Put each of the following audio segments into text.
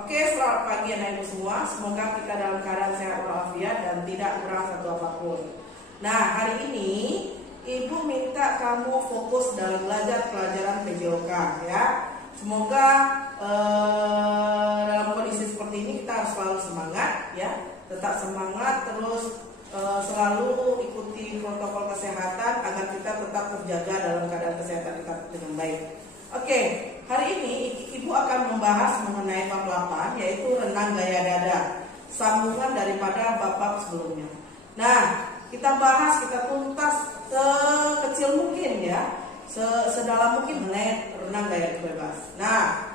Oke, selamat pagi anak ibu semua. Semoga kita dalam keadaan sehat walafiat dan tidak kurang satu apapun. Nah, hari ini ibu minta kamu fokus dalam belajar pelajaran PJOK ya. Semoga dalam kondisi seperti ini kita harus selalu semangat ya. Tetap semangat, terus selalu ikuti protokol kesehatan agar kita tetap terjaga dalam keadaan kesehatan kita dengan baik. Oke, hari ini ibu akan membahas mengenai bab 8, yaitu renang gaya dada, sambungan daripada bab sebelumnya. Nah, kita bahas, kita tuntas sekecil mungkin ya, sedalam mungkin mengenai renang gaya bebas. Nah,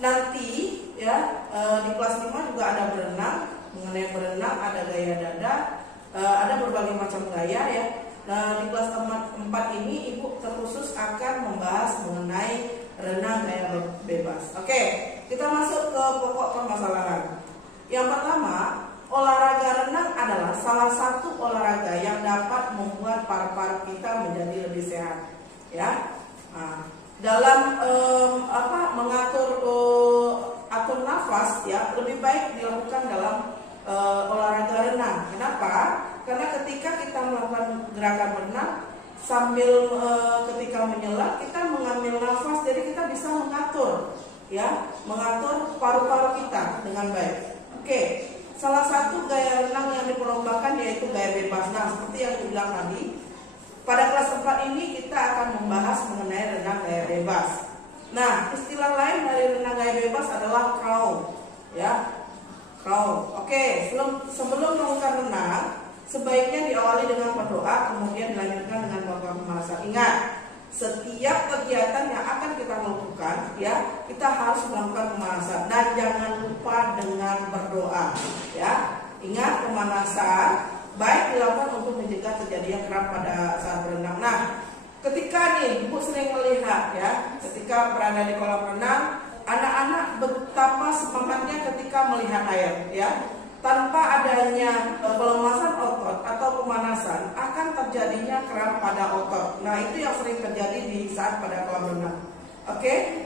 nanti ya di kelas 5 juga ada berenang, mengenai berenang ada gaya dada, ada berbagai macam gaya ya. Nah, di kelas 4 ini ibu terkhusus akan membahas mengenai renang gaya bebas. Oke, kita masuk ke pokok permasalahan. Yang pertama, olahraga renang adalah salah satu olahraga yang dapat membuat paru-paru kita menjadi lebih sehat. Ya, nah, dalam mengatur atur nafas ya lebih baik dilakukan dalam olahraga renang. Kenapa? Karena ketika kita melakukan gerakan renang sambil ketika menyelam kita mengambil nafas, jadi kita bisa mengatur paru-paru kita dengan baik. Oke, salah satu gaya renang yang diperlombakan yaitu gaya bebas. Nah, seperti yang aku bilang tadi, pada kelas 4 ini kita akan membahas mengenai renang gaya bebas. Nah, istilah lain dari renang gaya bebas adalah crawl ya. Crawl. Oke, sebelum melakukan renang sebaiknya diawali dengan berdoa, kemudian dilanjutkan dengan melakukan pemanasan. Ingat, setiap kegiatan yang akan kita lakukan, ya, kita harus melakukan pemanasan dan jangan lupa dengan berdoa, ya. Ingat, pemanasan baik dilakukan untuk mencegah terjadinya kramp pada saat berenang. Nah, ketika nih, ibu sering melihat, ya, ketika berada di kolam renang, anak-anak betapa semangatnya ketika melihat air, ya. Tanpa adanya pelemasan otot atau pemanasan akan terjadinya kram pada otot. Nah, itu yang sering terjadi di saat pada kolam renang. Oke,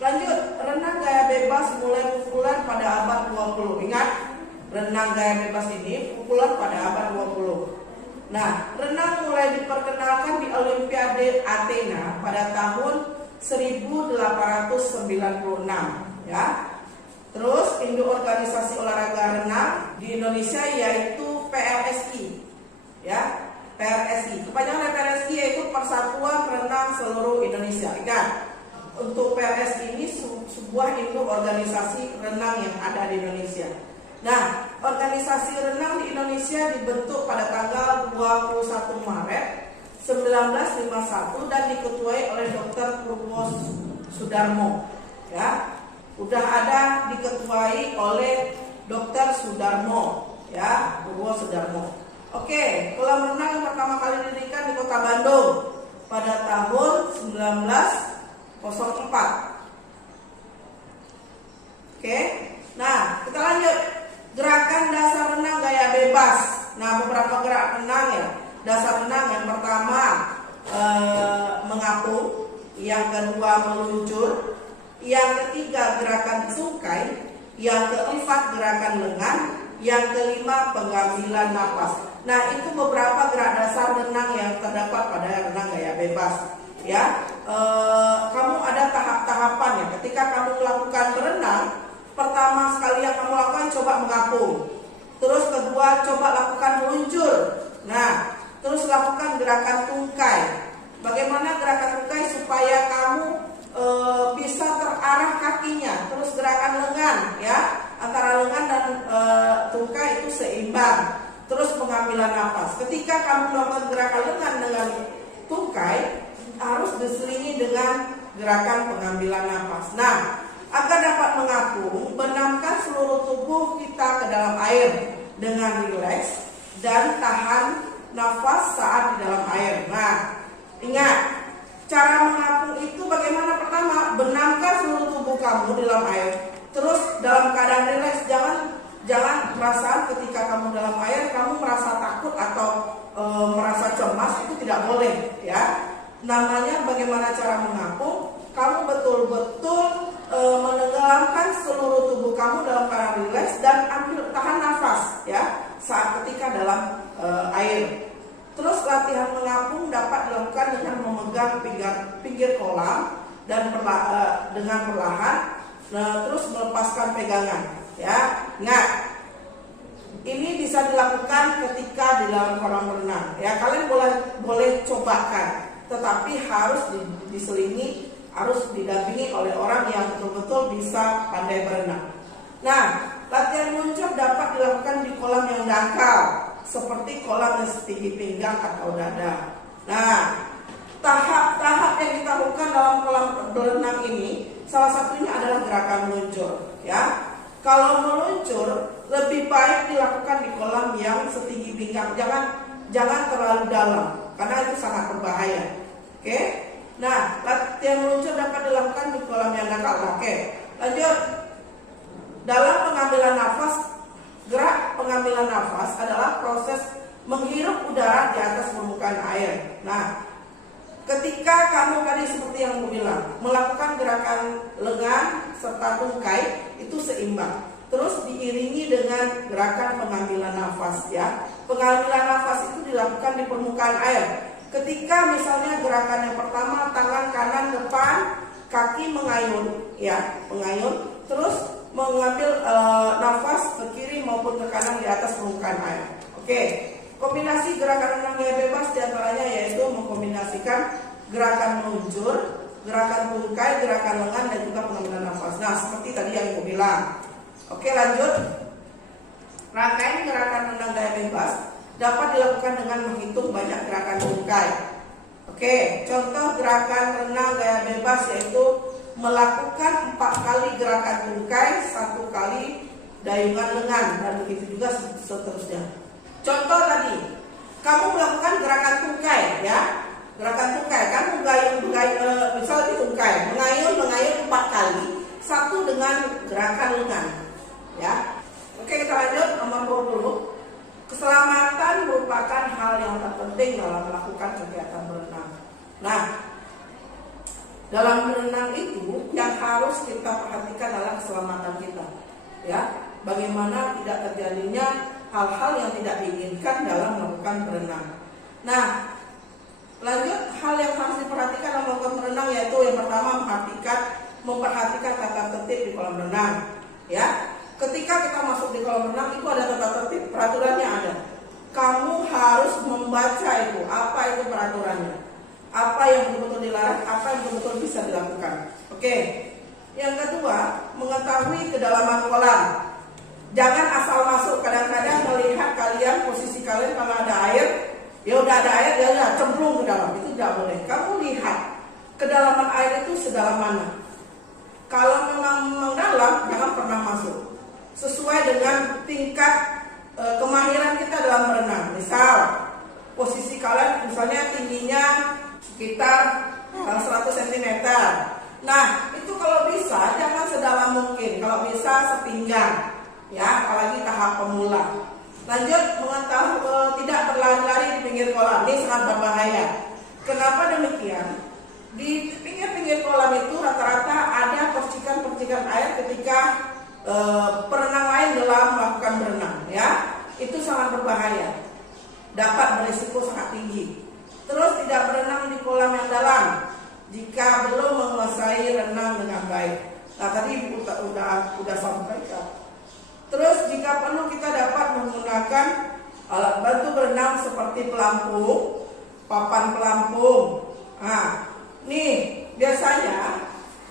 lanjut. Renang gaya bebas mulai populer pada abad 20. Ingat, renang gaya bebas ini populer pada abad 20. Nah, renang mulai diperkenalkan di Olimpiade Athena pada tahun 1896 ya. Terus induk organisasi olahraga renang di Indonesia yaitu PRSI ya, PRSI. Kepanjangan PRSI yaitu Persatuan Renang Seluruh Indonesia. Ingat, untuk PRSI ini sebuah induk organisasi renang yang ada di Indonesia. Nah, organisasi renang di Indonesia dibentuk pada tanggal 21 Maret 1951 dan diketuai oleh Dr. Purwo Sudarmo ya. Udah ada diketuai oleh Dr. Sudarmo ya, Purwo Sudarmo. Oke, kolam renang yang pertama kali didirikan di Kota Bandung pada tahun 1904. Oke, nah kita lanjut. Gerakan dasar renang gaya bebas. Nah, beberapa gerak renang ya. Dasar renang yang pertama mengapung, yang kedua meluncur, yang ketiga gerakan tungkai, yang keempat gerakan lengan, yang kelima pengambilan napas. Nah, itu beberapa gerak dasar renang yang terdapat pada renang gaya bebas ya. Kamu ada tahap-tahapan ya. Ketika kamu melakukan berenang, pertama sekali yang kamu lakukan coba mengapung. Terus kedua coba lakukan meluncur. Nah, terus lakukan gerakan tungkai. Bagaimana gerakan tungkai supaya kamu bisa terarah kakinya. Terus gerakan lengan ya, antara lengan dan tungkai itu seimbang. Terus pengambilan nafas. Ketika kamu melakukan gerakan lengan dengan tungkai, harus diselingi dengan gerakan pengambilan nafas. Nah, agar dapat mengapung, benamkan seluruh tubuh kita ke dalam air dengan rileks dan tahan nafas saat di dalam air. Nah, ingat, cara mengapung itu bagaimana? Pertama, benamkan seluruh tubuh kamu di dalam air. Terus dalam keadaan rileks, jangan perasaan ketika kamu dalam air kamu merasa takut atau merasa cemas, itu tidak boleh ya. Namanya bagaimana cara mengapung? Kamu betul-betul menenggelamkan seluruh tubuh kamu dan ambil tahan nafas ya saat ketika dalam air. Terus latihan mengapung dapat dilakukan dengan memegang pinggir kolam dan dengan perlahan, terus melepaskan pegangan ya. Ingat, ini bisa dilakukan ketika di dalam kolam renang ya. Kalian boleh cobakan, tetapi harus diselingi, harus didampingi oleh orang yang betul-betul bisa pandai berenang. Nah, latihan meluncur dapat dilakukan di kolam yang dangkal seperti kolam yang setinggi pinggang atau dada. Nah, tahap-tahap yang kita lakukan dalam kolam berenang ini salah satunya adalah gerakan meluncur ya. Kalau meluncur lebih baik dilakukan di kolam yang setinggi pinggang, jangan terlalu dalam karena itu sangat berbahaya. Oke? Nah, latihan meluncur dapat dilakukan di kolam yang dangkal. Oke, lanjut. Dalam pengambilan nafas, gerak pengambilan nafas adalah proses menghirup udara di atas permukaan air. Nah, ketika kamu tadi seperti yang aku bilang, melakukan gerakan lengan serta tungkai itu seimbang. Terus diiringi dengan gerakan pengambilan nafas ya. Pengambilan nafas itu dilakukan di permukaan air. Ketika misalnya gerakan yang pertama tangan kanan depan, kaki mengayun ya, mengayun, terus mengambil nafas ke kiri maupun ke kanan di atas permukaan air. Oke, kombinasi gerakan renang gaya bebas diantaranya yaitu mengkombinasikan gerakan meluncur, gerakan tungkai, gerakan lengan dan juga pengambilan nafas. Nah, seperti tadi yang aku bilang. Oke, lanjut. Rangkaian gerakan renang gaya bebas dapat dilakukan dengan menghitung banyak gerakan tungkai. Oke, contoh gerakan renang gaya bebas yaitu melakukan 4 kali gerakan tungkai, 1 kali dayungan lengan, dan begitu juga seterusnya. Contoh tadi, kamu melakukan gerakan tungkai ya, gerakan tungkai, kamu misalnya di tungkai, mengayun 4 kali, 1 dengan gerakan lengan ya. Oke, kita lanjut nomor 20. Keselamatan merupakan hal yang terpenting dalam melakukan kegiatan berenang. Nah, dalam berenang itu yang harus kita perhatikan adalah keselamatan kita ya. Bagaimana tidak terjadinya hal-hal yang tidak diinginkan dalam melakukan berenang. Nah, lanjut, hal yang harus diperhatikan dalam melakukan berenang yaitu yang pertama memperhatikan tata tertib di kolam renang ya. Ketika kita masuk di kolam renang itu ada tata tertib, peraturannya ada. Kamu harus membaca itu, apa itu peraturannya, apa yang betul-betul dilarang, apa yang betul-betul bisa dilakukan. Oke. Yang kedua, mengetahui kedalaman kolam. Jangan asal masuk. Kadang-kadang melihat kalian, posisi kalian kalau ada air, ya udah ada air, ya udah cemplung ke dalam. Itu tidak boleh. Kamu lihat kedalaman air itu sedalam mana. Kalau memang dalam, jangan pernah masuk. Sesuai dengan tingkat kemahiran kita dalam berenang. Misal, posisi kalian misalnya tingginya sekitar 100 cm. Nah, itu kalau bisa jangan sedalam mungkin. Kalau bisa sepinggang, ya, apalagi tahap pemula. Lanjut, mengetahui tidak berlari-lari di pinggir kolam. Ini sangat berbahaya. Kenapa demikian? Di pinggir-pinggir kolam itu rata-rata ada percikan-percikan air ketika perenang lain dalam melakukan berenang, ya. Itu sangat berbahaya, dapat berisiko sangat tinggi. Terus tidak berenang di kolam yang dalam jika belum menguasai renang dengan baik. Nah, tadi Ibu udah sampaikan. Terus jika perlu kita dapat menggunakan alat bantu berenang seperti pelampung, papan pelampung. Nah, nih biasanya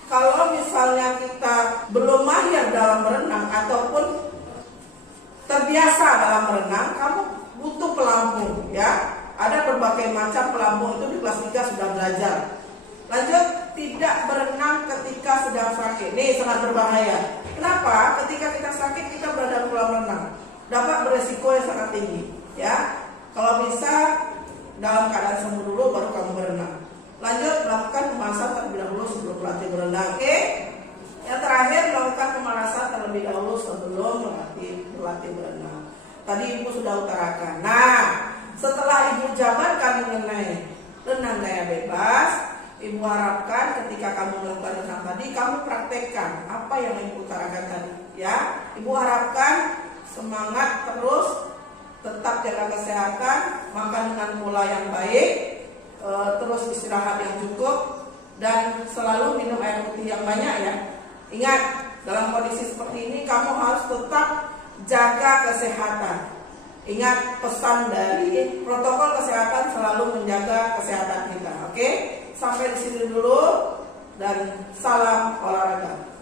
kalau misalnya kita belum mahir dalam berenang ataupun terbiasa dalam berenang, kamu butuh pelampung, ya. Ada berbagai macam pelampung, itu di kelas 3 sudah belajar. Lanjut, tidak berenang ketika sedang sakit. Nih sangat berbahaya. Kenapa? Ketika kita sakit, kita berada di kolam renang, dapat beresiko yang sangat tinggi, ya. Kalau bisa dalam keadaan sembuh dulu baru kamu berenang. Lanjut, melakukan pemanasan terlebih dahulu sebelum berlatih berenang. Oke. Yang terakhir, melakukan pemanasan terlebih dahulu sebelum berlatih berenang. Tadi Ibu sudah utarakan. Nah, setelah Ibu jabarkan mengenai renang gaya bebas, Ibu harapkan ketika kamu melakukan hal tadi, kamu praktekkan apa yang Ibu utarakan tadi, ya. Ibu harapkan semangat terus, tetap jaga kesehatan, makan dengan pola yang baik, terus istirahat yang cukup, dan selalu minum air putih yang banyak, ya. Ingat, dalam kondisi seperti ini kamu harus tetap jaga kesehatan. Ingat pesan dari protokol kesehatan, selalu menjaga kesehatan kita. Oke? Sampai di sini dulu, dan salam olahraga.